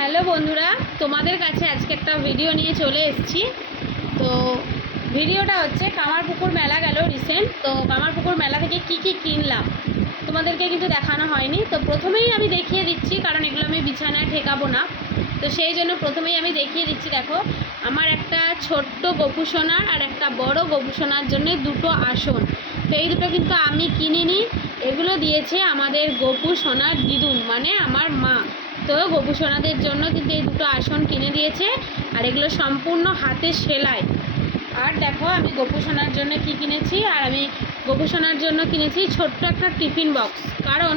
Hello বন্ধুরা, তোমাদের কাছে আজকে একটা ভিডিও নিয়ে চলে এসেছি। তো ভিডিওটা হচ্ছে কামারপুকুর মেলা গেল রিসেন্ট তো কামারপুকুর মেলা থেকে কি কি কিনলাম, তোমাদেরকে কিন্তু দেখানো হয়নি। তো প্রথমেই আমি দেখিয়ে দিচ্ছি, কারণ এগুলো আমি বিছানায় ঠেকাবো না। তো সেই জন্য প্রথমেই আমি দেখিয়ে দিচ্ছি, দেখো, আমার একটা ছোট্ট গোপুসোনার আর একটা বড় গোপুসোনার জন্য দুটো আসন। তো এই দুটো কিন্তু আমি কিনিনি। এগুলো দিয়েছে আমাদের গোপু সোনার দিদুন মানে আমার মা। তো গোপু সোনাদের জন্য কিন্তু এই দুটো আসন কিনে দিয়েছে। আর এগুলো সম্পূর্ণ হাতে সেলাই। আর দেখো, আমি গোপু সোনার জন্য কি কিনেছি? আর আমি গোপু সোনার জন্য কিনেছি ছোট্ট একটা টিফিন বক্স। কারণ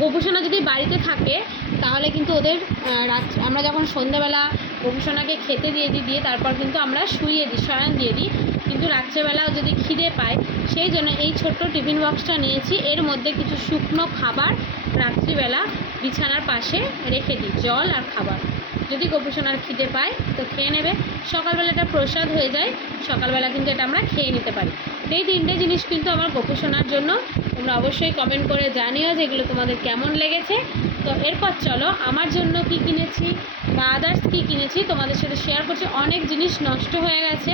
গোপুসোনা যদি বাড়িতে থাকে, তাহলে কিন্তু ওদের রাত, আমরা যখন সন্ধ্যেবেলা গোপুসোনাকে খেতে দিয়ে দিই, দিয়ে তারপর কিন্তু আমরা শুইয়ে দিই, শয়ন দিয়ে দিই। কিন্তু রাত্রেবেলাও যদি খিদে পায়, সেই জন্য এই ছোট্ট টিফিন বক্সটা নিয়েছি। এর মধ্যে কিছু শুকনো খাবার রাত্রিবেলা বিছানার পাশে রেখে দিই, জল আর খাবার। যদি গোপুসোনার খিদে পায়, তো খেয়ে নেবে। সকালবেলা এটা প্রসাদ হয়ে যায়, সকালবেলা কিন্তু এটা আমরা খেয়ে নিতে পারি। এই তিনটে জিনিস কিন্তু আমার গোপুসোনার জন্য। তোমরা অবশ্যই কমেন্ট করে জানিও যে এগুলো তোমাদের কেমন লেগেছে। তো এরপর চলো, আমার জন্য কি কিনেছি বা আদার্স কী কিনেছি তোমাদের সাথে শেয়ার করছি। অনেক জিনিস নষ্ট হয়ে গেছে,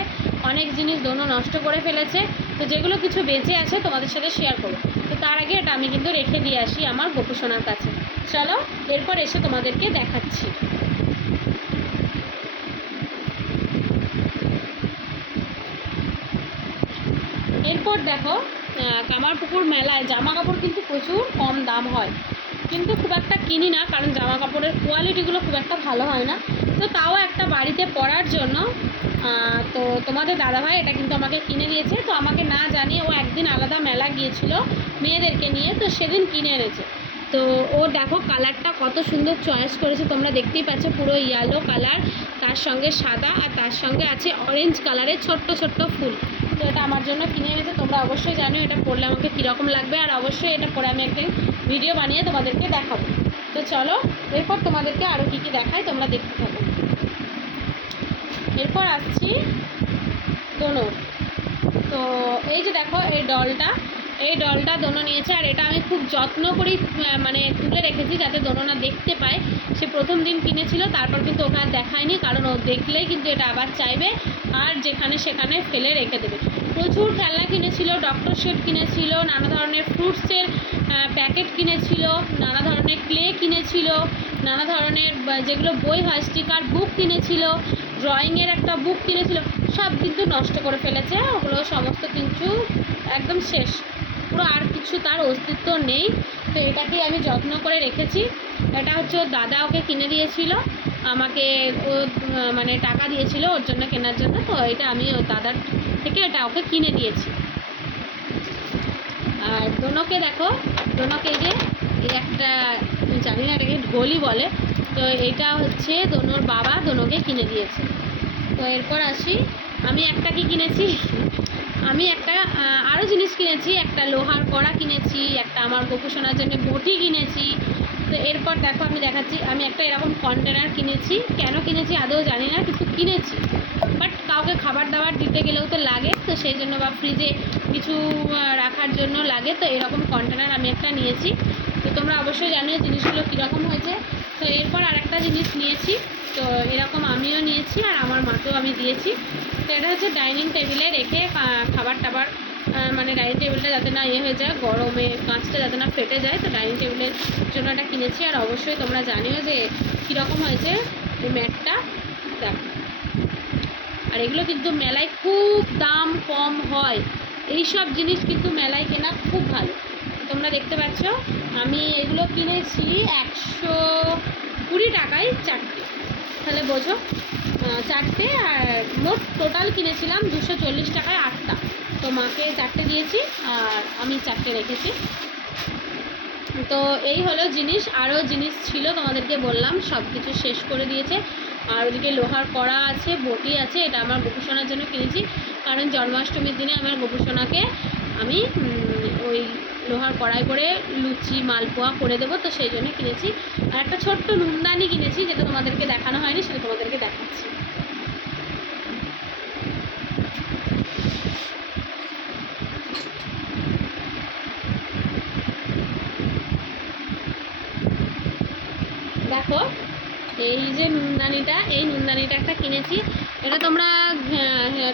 অনেক জিনিস দোনো নষ্ট করে ফেলেছে। তো যেগুলো কিছু বেঁচে আছে তোমাদের সাথে শেয়ার করব। তো তার আগে এটা আমি কিন্তু রেখে দিয়ে আসি আমার গোপুসোনার কাছে। চলো, এরপর এসে তোমাদেরকে দেখাচ্ছি। এরপর দেখো কামারপুকুর মেলায় জামা কাপড় কিন্তু প্রচুর কম দাম হয়। কিন্তু খুব একটা কিনি না, কারণ জামা কাপড়ের কোয়ালিটিগুলো খুব একটা ভালো হয় না। তো তাও একটা বাড়িতে পরার জন্য তোমাদের দাদাভাই এটা কিন্তু আমাকে কিনে দিয়েছে, তো আমাকে না জানিয়ে ও একদিন আলাদা মেলা গিয়েছিল মেয়েদেরকে নিয়ে, তো সেদিন কিনে এনেছে। তো ও দেখো কালারটা কত সুন্দর চয়েস করেছে, তোমরা দেখতেই পাচ্ছ পুরো ইয়েলো কালার, তার সঙ্গে সাদা আর তার সঙ্গে আছে অরেঞ্জ কালারের ছোট্ট ছোট্ট ফুল। তো এটা আমার জন্য কিনে এনেছে, তোমরা অবশ্যই জানো এটা পরলে আমাকে কীরকম লাগবে, আর অবশ্যই এটা পরে আমি একদিন ভিডিও বানিয়ে তোমাদেরকে দেখাবো। তো চলো, এরপর তোমাদেরকে আরও কী কী দেখায় তোমরা দেখতে থাকো। এরপর আসছি দোনোর তো এই যে দেখো এই ডলটা এই ডলটা দোনো নিয়েছে আর এটা আমি খুব যত্ন আহ, মানে তুলে রেখেছি যাতে দোনো না দেখতে পায়। সে প্রথম দিন কিনেছিল তারপর কিন্তু ওকে আর দেখায়নি কারণ ও দেখলেই কিন্তু এটা আবার চাইবে আর যেখানে সেখানে ফেলে রেখে দেবে। প্রচুর খেলনা কিনেছিল ডক্টর সেট কিনেছিল নানা ধরনের ফ্রুটসের প্যাকেট কিনেছিল নানা ধরনের ক্লে কিনেছিল নানা ধরনের যেগুলো বই হয় স্টিকার বুক কিনেছিল ড্রয়িংয়ের একটা বুক কিনেছিল। সব কিন্তু নষ্ট করে ফেলেছে, ওগুলো সমস্ত কিছু একদম শেষ। পুরো আর কিছু তার অস্তিত্ব নেই। তো এটাকেই আমি যত্ন করে রেখেছি। এটা হচ্ছে ওর দাদা ওকে কিনে দিয়েছিল, আমাকে ও মানে টাকা দিয়েছিল ওর জন্য কেনার জন্য, তো এটা আমি ওর দাদার থেকে এটা ওকে কিনে দিয়েছি। আর দোনোকে দেখো, দোনোকে যে একটা জানি না এটাকে ঢোলই বলে, তো এটা হচ্ছে দোনোর বাবা, দোনোকে কিনে দিয়েছে। তো এরপর আসি। আমি একটা কি কিনেছি? আমি একটা আরও জিনিস কিনেছি। একটা লোহার কড়া কিনেছি, একটা আমার গোপুসোনার জন্য বটি কিনেছি। তো এরপর দেখো আমি দেখাচ্ছি, আমি একটা এরকম কন্টেনার কিনেছি। কেন কিনেছি আদৌ জানি না, কিন্তু কিনেছি। বাট কাউকে খাবার দাবার দিতে গেলেও তো লাগে, তো সেই জন্য বা ফ্রিজে কিছু রাখার জন্য লাগে। তো এরকম কন্টেনার আমি একটা নিয়েছি। তো তোমরা অবশ্যই জানিও জিনিসগুলো কীরকম হয়েছে। তো এরপর আরেকটা জিনিস নিয়েছি। তো এরকম আমিও নিয়েছি আর আমার মাকেও আমি দিয়েছি। তো এটা হচ্ছে ডাইনিং টেবিলে রেখে খাবার টাবার মানে ডাইনিং টেবিলটা যাতে না ইয়ে হয়ে যায়, গরমে কাঁচটা যাতে না ফেটে যায়, তো ডাইনিং টেবিলের জন্য এটা কিনেছি। আর অবশ্যই তোমরা জানিও যে কীরকম হয়েছে এই ম্যাটটা। দেখো। আর এগুলো কিন্তু মেলায় খুব দাম কম হয়। এই সব জিনিস কিন্তু মেলায় কেনা খুব তোমরা দেখতে পাচ্ছ, আমি এগুলো কিনেছি একশো কুড়ি টাকায় চারটে। তাহলে বোঝো চারটে আর মোট টোটাল কিনেছিলাম দুশো চল্লিশ টাকায় আটটা। তো মাকে চারটে দিয়েছি আর আমি চারটে রেখেছি। তো এই হলো জিনিস, আরও জিনিস ছিল তোমাদেরকে বললাম সব কিছু শেষ করে দিয়েছে। আর ওদিকে লোহার কড়া আছে, বটি আছে, এটা আমার গোপুসোনার জন্য কিনেছি। কারণ জন্মাষ্টমীর দিনে আমার গোপুসোনাকে আমি ওই লোহার কড়াই করে লুচি, মালপোয়া করে দেবো, তো সেই জন্য কিনেছি। আর একটা ছোট্ট নুনদানি কিনেছি, যেটা তোমাদেরকে দেখানো হয়নি, সেটা তোমাদেরকে দেখাচ্ছি। দেখো, এই যে নুনদানিটা এই নুনদানিটা একটা কিনেছি। এটা তোমরা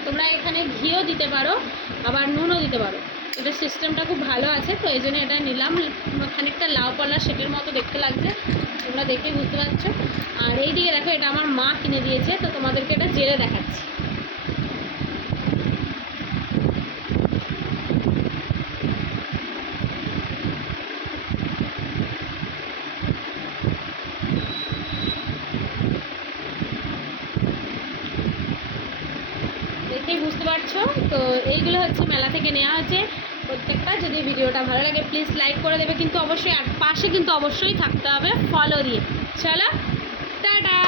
তোমরা এখানে ঘিও দিতে পারো, আবার নুনও দিতে পারো। এটা সিস্টেমটা খুব ভালো আছে, তো এই জন্য এটা নিলাম। খানিকটা লাউ পলা সেটের মতো দেখতে লাগছে। তোমরা দেখে বুঝতে পারছ। আর এই দিকে দেখো, এটা আমার মা কিনে দিয়েছে, তো তোমাদেরকে এটা জেলে দেখাচ্ছি। পারছ তো এইগুলো হচ্ছে মেলা থেকে নেওয়া হচ্ছে প্রত্যেকটা, যদি ভিডিওটা ভালো লাগে প্লিজ লাইক করে দেবে। কিন্তু অবশ্যই আর পাশে কিন্তু অবশ্যই থাকতে হবে। ফলো দিয়ে। চলো, টাটা!